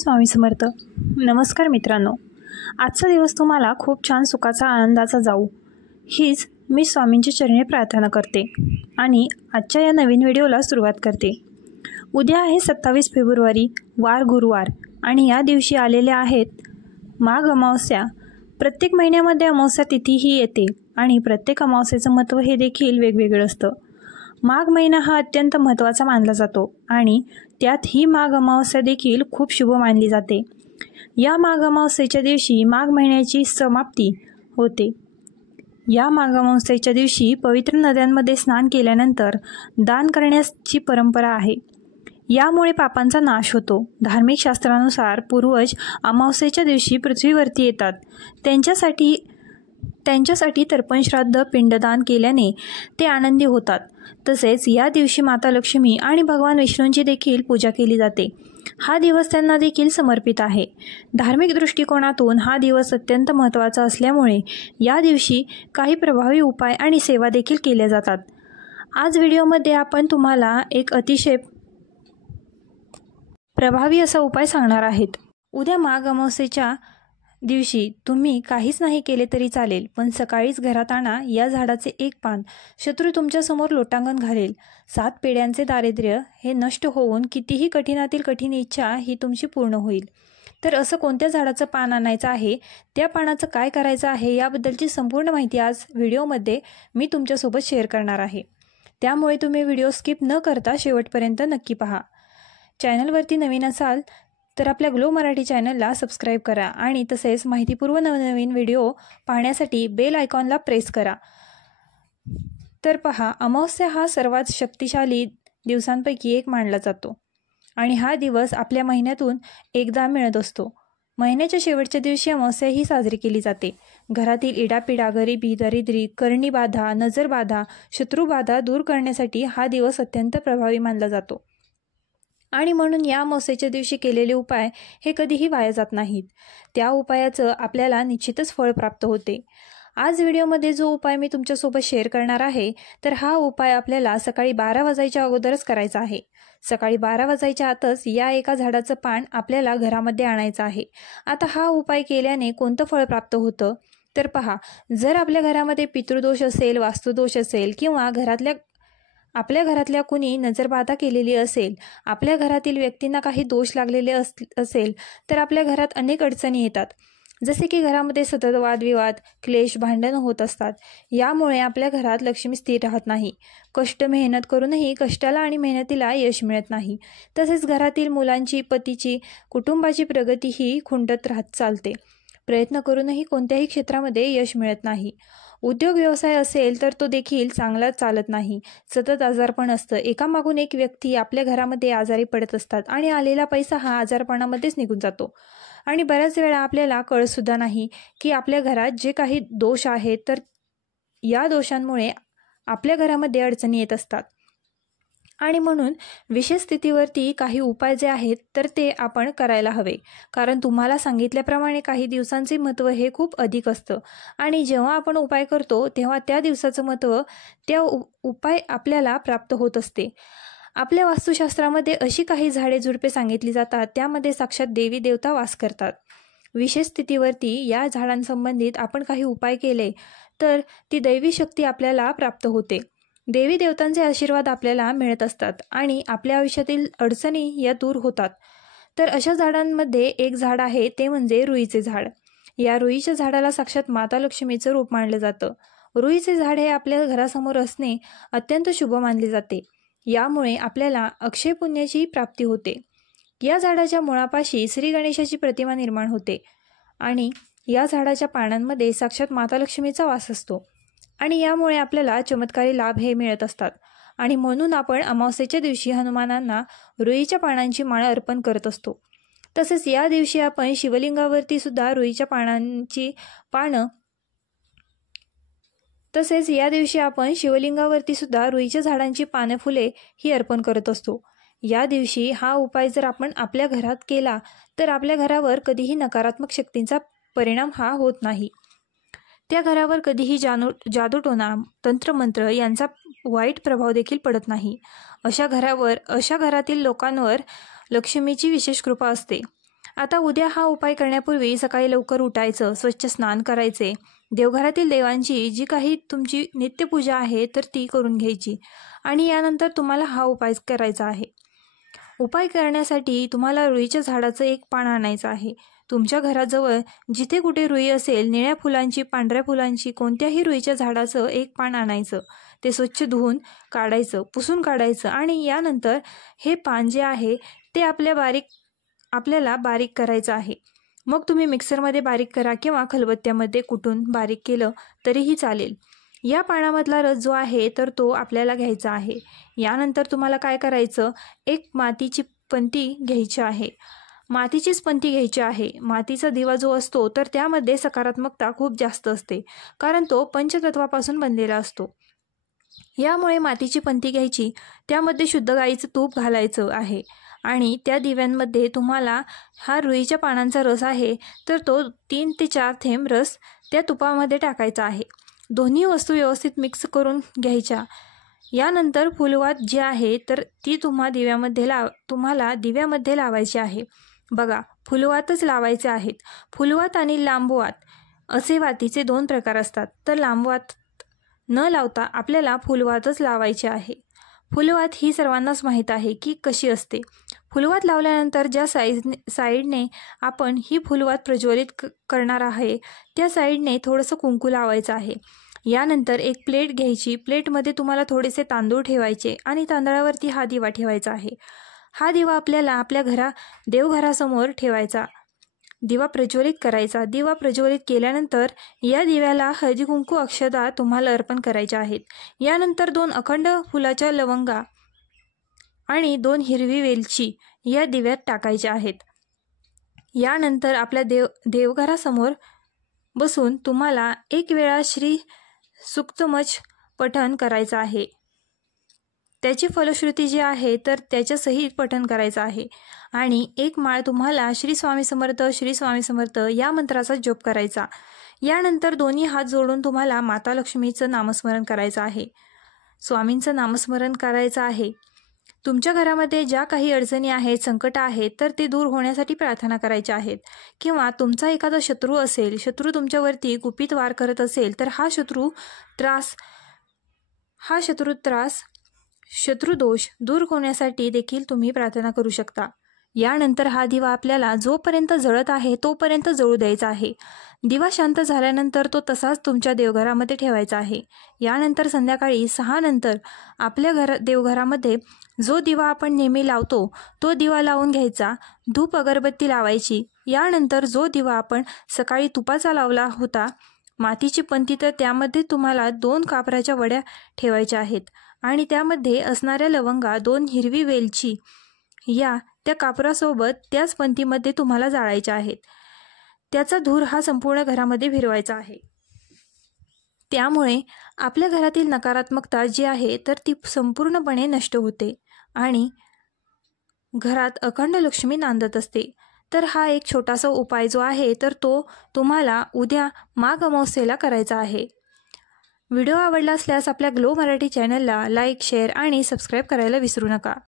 स्वामी समर्थ. नमस्कार मित्रांनो, आजचा दिवस तुम्हाला खूप छान सुखाचा आनंदाचा जाऊ हीच मी स्वामींच्या चरणी प्रार्थना करते आणि आजच्या या नवीन व्हिडिओला सुरुवात करते. उद्या आहे 27 फेब्रुवारी, वार गुरुवार आणि या दिवशी आलेल्या आहेत माघ अमावस्या. प्रत्येक महिन्यामध्ये अमावस्या तिथी ही येते आणि प्रत्येक अमावस्येचं महत्त्व हे देखील वेगवेगळं असतं. माघ महिना हा अत्यंत महत्त्वाचा मानला जातो आणि त्यात ही माघ अमावस्या देखील खूप शुभ मानली जाते. या माघ अमावस्येच्या दिवशी माघ महिन्याची समाप्ती होते. या माघ अमावस्येच्या दिवशी पवित्र नद्यांमध्ये स्नान केल्यानंतर दान करण्याची परंपरा आहे. यामुळे पापांचा नाश होतो. धार्मिक शास्त्रानुसार पूर्वज अमावस्येच्या दिवशी पृथ्वीवरती येतात. त्यांच्यासाठी तर्पण श्राद्ध पिंडदान केल्याने ते आनंदी होतात. तसेच या दिवशी माता लक्ष्मी आणि भगवान विष्णूंची देखील पूजा केली जाते. हा दिवस त्यांना देखील समर्पित आहे. धार्मिक दृष्टिकोनातून हा दिवस अत्यंत महत्त्वाचा असल्यामुळे या दिवशी काही प्रभावी उपाय आणि सेवा देखील केल्या जातात. आज व्हिडिओमध्ये आपण तुम्हाला एक अतिशय प्रभावी असा उपाय सांगणार आहेत. उद्या माघ अमावस्येच्या दिवशी तुम्ही काहीच नाही केले तरी चालेल, पण सकाळीच घरात आणा या झाडाचे एक पान. शत्रू तुमच्यासमोर लोटांगण घालेल. 7 पिढ्यांचे दारिद्र्य हे नष्ट होऊन कितीही कठीणातील कठीण इच्छा ही तुमची पूर्ण होईल. तर असं कोणत्या झाडाचं पान आणायचं आहे, त्या पानाचं काय करायचं आहे याबद्दलची संपूर्ण माहिती आज व्हिडिओमध्ये मी तुमच्यासोबत शेअर करणार आहे. त्यामुळे तुम्ही व्हिडिओ स्किप न करता शेवटपर्यंत नक्की पहा. चॅनलवरती नवीन असाल तर आपल्या ग्लो मराठी चॅनलला सबस्क्राईब करा आणि तसेच माहितीपूर्व नवनवीन व्हिडिओ पाहण्यासाठी बेल आयकॉनला प्रेस करा. तर पहा, अमावस्या हा सर्वात शक्तिशाली दिवसांपैकी एक मानला जातो आणि हा दिवस आपल्या महिन्यातून एकदा मिळत असतो. महिन्याच्या शेवटच्या दिवशी अमावस्या ही साजरी केली जाते. घरातील इडापिडा, गरिबी, दारिद्र्य, करणीबाधा, नजरबाधा, शत्रुबाधा दूर करण्यासाठी हा दिवस अत्यंत प्रभावी मानला जातो आणि म्हणून या अमावस्येच्या दिवशी केलेले उपाय हे कधीही वाया जात नाहीत. त्या उपायाचं आपल्याला निश्चितच फळ प्राप्त होते. आज व्हिडिओमध्ये जो उपाय मी तुमच्यासोबत शेअर करणार आहे, तर हा उपाय आपल्याला सकाळी 12 वाजायच्या अगोदरच करायचा आहे. सकाळी 12 वाजायच्या आतच या एका झाडाचं पान आपल्याला घरामध्ये आणायचं आहे. आता हा उपाय केल्याने कोणतं फळ प्राप्त होतं तर पहा, जर आपल्या घरामध्ये पितृदोष असेल, वास्तुदोष असेल किंवा आपल्या घरातल्या कुणी नजरबाधा केलेली असेल, आपल्या घरातील व्यक्तींना काही दोष लागलेले असेल तर आपल्या घरात अनेक अडचणी येतात. जसे की घरामध्ये सतत वादविवाद, क्लेश, भांडणं होत असतात. यामुळे आपल्या घरात लक्ष्मी स्थिर राहत नाही. कष्ट मेहनत करूनही कष्टाला आणि मेहनतीला यश मिळत नाही. तसेच घरातील मुलांची, पतीची, कुटुंबाची प्रगती ही खुंटत राहत चालते. प्रयत्न करूनही कोणत्याही क्षेत्रामध्ये यश मिळत नाही. उद्योग व्यवसाय असेल तर तो देखील चांगला चालत नाही. सतत आजारपण असतं. एकामागून एक व्यक्ती आपल्या घरामध्ये आजारी पडत असतात आणि आलेला पैसा हा आजारपणामध्येच निघून जातो. आणि बऱ्याच वेळा आपल्याला कळतसुद्धा नाही की आपल्या घरात जे काही दोष आहेत तर या दोषांमुळे आपल्या घरामध्ये अडचणी येत असतात. आणि म्हणून विशेष स्थितीवरती काही उपाय जे आहेत तर ते आपण करायला हवे. कारण तुम्हाला सांगितल्याप्रमाणे काही दिवसांचे महत्त्व हे खूप अधिक असतं आणि जेव्हा आपण उपाय करतो तेव्हा त्या दिवसाचं महत्त्व त्या उपाय आपल्याला प्राप्त होत असते. आपल्या वास्तुशास्त्रामध्ये अशी काही झाडे झुडपे सांगितली जातात, त्यामध्ये साक्षात देवी देवता वास करतात. विशेष स्थितीवरती या झाडांसंबंधित आपण काही उपाय केले तर ती दैवी शक्ती आपल्याला प्राप्त होते. देवी देवतांचे आशीर्वाद आपल्याला मिळत असतात आणि आपल्या आयुष्यातील अडचणी या दूर होतात. तर अशा झाडांमध्ये एक झाड आहे, ते म्हणजे रुईचे झाड. या रुईच्या झाडाला साक्षात माता लक्ष्मीचं रूप मानलं जातं. रुईचे झाड हे आपल्या घरासमोर असणे अत्यंत शुभ मानले जाते. यामुळे आपल्याला अक्षय पुण्याची प्राप्ती होते. या झाडाच्या मुळापाशी श्री गणेशाची प्रतिमा निर्माण होते आणि या झाडाच्या पानांमध्ये साक्षात माता लक्ष्मीचा वास असतो आणि यामुळे आपल्याला चमत्कारी लाभ हे मिळत असतात. आणि म्हणून आपण अमावस्येच्या दिवशी हनुमानांना रुईच्या पानांची माळ अर्पण करत असतो. तसेच या दिवशी आपण शिवलिंगावरती सुद्धा रुईच्या रुईच्या झाडांची पानं, फुले ही अर्पण करत असतो. या दिवशी हा उपाय जर आपण आपल्या घरात केला तर आपल्या घरावर कधीही नकारात्मक शक्तींचा परिणाम हा होत नाही. त्या घरावर कधीही जादूटोणा, तंत्रमंत्र यांचा वाईट प्रभाव देखील पडत नाही. अशा घरातील लोकांवर लक्ष्मीची विशेष कृपा असते. आता उद्या हा उपाय करण्यापूर्वी सकाळी लवकर उठायचं, स्वच्छ स्नान करायचे, देवघरातील देवांची जी काही तुमची नित्यपूजा आहे तर ती करून घ्यायची आणि यानंतर तुम्हाला हा उपाय करायचा आहे. उपाय करण्यासाठी तुम्हाला रुईच्या झाडाचं एक पान आणायचं आहे. तुमच्या घराजवळ जिथे कुठे रुई असेल, निळ्या फुलांची, पांढऱ्या फुलांची, कोणत्याही रुईच्या झाडाचं एक पान आणायचं. ते स्वच्छ धुवून काढायचं, पुसून काढायचं आणि यानंतर हे पान जे आहे ते आपल्याला बारीक करायचं आहे. मग तुम्ही मिक्सरमध्ये बारीक करा किंवा खलबत्त्यामध्ये कुटून बारीक केलं तरीही चालेल. या पानामधला रस जो आहे तर तो आपल्याला घ्यायचा आहे. यानंतर तुम्हाला काय करायचं, एक मातीची पंती घ्यायची आहे. मातीचीच पंती घ्यायची आहे. मातीचा दिवा जो असतो तर त्यामध्ये सकारात्मकता खूप जास्त असते, कारण तो पंचतत्वापासून बनलेला असतो. यामुळे मातीची पंती घ्यायची, त्यामध्ये शुद्ध गाईचं तूप घालायचं आहे आणि त्या दिव्यांमध्ये तुम्हाला हा रुईच्या पानांचा रस आहे तर तो 3 ते 4 थेंब रस त्या तुपामध्ये टाकायचा आहे. दोन्ही वस्तू व्यवस्थित मिक्स करून घ्यायच्या. यानंतर फुलवात जी आहे तर ती तुम्हाला दिव्यामध्ये लावायची आहे. बघा, फुलवातच लावायचे आहेत. फुलवात आणि लांबवात असे वातीचे 2 प्रकार असतात. तर लांबवात न लावता आपल्याला फुलवातच लावायचे आहे. फुलवात ही सर्वांनाच माहीत आहे की कशी असते. फुलवात लावल्यानंतर ज्या साईडने आपण ही फुलवात प्रज्वलित करणार आहे त्या साईडने थोडंसं कुंकू लावायचं आहे. यानंतर एक प्लेट घ्यायची. प्लेटमध्ये तुम्हाला थोडेसे तांदूळ ठेवायचे आणि तांदळावरती हा दिवा ठेवायचा आहे. हा दिवा आपल्याला आपल्या देवघरासमोर ठेवायचा. दिवा प्रज्वलित करायचा. दिवा प्रज्वलित केल्यानंतर या दिव्याला हळदी कुंकू अक्षता तुम्हाला अर्पण करायच्या आहेत. यानंतर 2 अखंड फुलाच्या लवंगा आणि 2 हिरवी वेलची या दिव्यात टाकायच्या आहेत. यानंतर आपल्या देवघरासमोर बसून तुम्हाला एक वेळा श्री सुक्तमच पठण करायचं आहे. त्याची फलश्रुती जी आहे तर त्याच्यासहित पठण करायचं आहे आणि एक माळ तुम्हाला श्री स्वामी समर्थ, श्री स्वामी समर्थ या मंत्राचा जप करायचा. यानंतर दोन्ही हात जोडून तुम्हाला माता लक्ष्मीचं नामस्मरण करायचं आहे, स्वामींचं नामस्मरण करायचं आहे. तुमच्या घरामध्ये ज्या काही अडचणी आहेत, संकट आहेत तर ते दूर होण्यासाठी प्रार्थना करायच्या आहेत. किंवा तुमचा एखादा शत्रू असेल, शत्रू तुमच्यावरती गुपित वार करत असेल तर हा शत्रुदोष दूर होण्यासाठी देखील तुम्ही प्रार्थना करू शकता. यानंतर हा दिवा आपल्याला जोपर्यंत जळत आहे तोपर्यंत जळू द्यायचा आहे. दिवा शांत झाल्यानंतर तो तसाच तुमच्या देवघरामध्ये ठेवायचा आहे. यानंतर संध्याकाळी 6 नंतर आपल्या देवघरामध्ये जो दिवा आपण नेहमी लावतो तो दिवा लावून घ्यायचा. धूप अगरबत्ती लावायची. यानंतर जो दिवा आपण सकाळी तुपाचा लावला होता, मातीची पंती, तर त्यामध्ये तुम्हाला 2 कापराच्या वड्या ठेवायच्या आहेत आणि त्यामध्ये असणाऱ्या लवंगा, 2 हिरवी वेलची या त्या कापरासोबत त्याच पंतीमध्ये तुम्हाला जाळायच्या आहेत. त्याचा धूर हा संपूर्ण घरामध्ये फिरवायचा आहे. त्यामुळे आपल्या घरातील नकारात्मकता जी आहे तर ती संपूर्णपणे नष्ट होते आणि घरात अखंड लक्ष्मी नांदत असते. तर हा एक छोटासा उपाय जो आहे तर तो तुम्हाला उद्या माघ अमावस्येला करायचा आहे. व्हिडिओ आवडला असल्यास आपल्या ग्लो मराठी चॅनलला लाईक, शेअर आणि सबस्क्राईब करायला विसरू नका.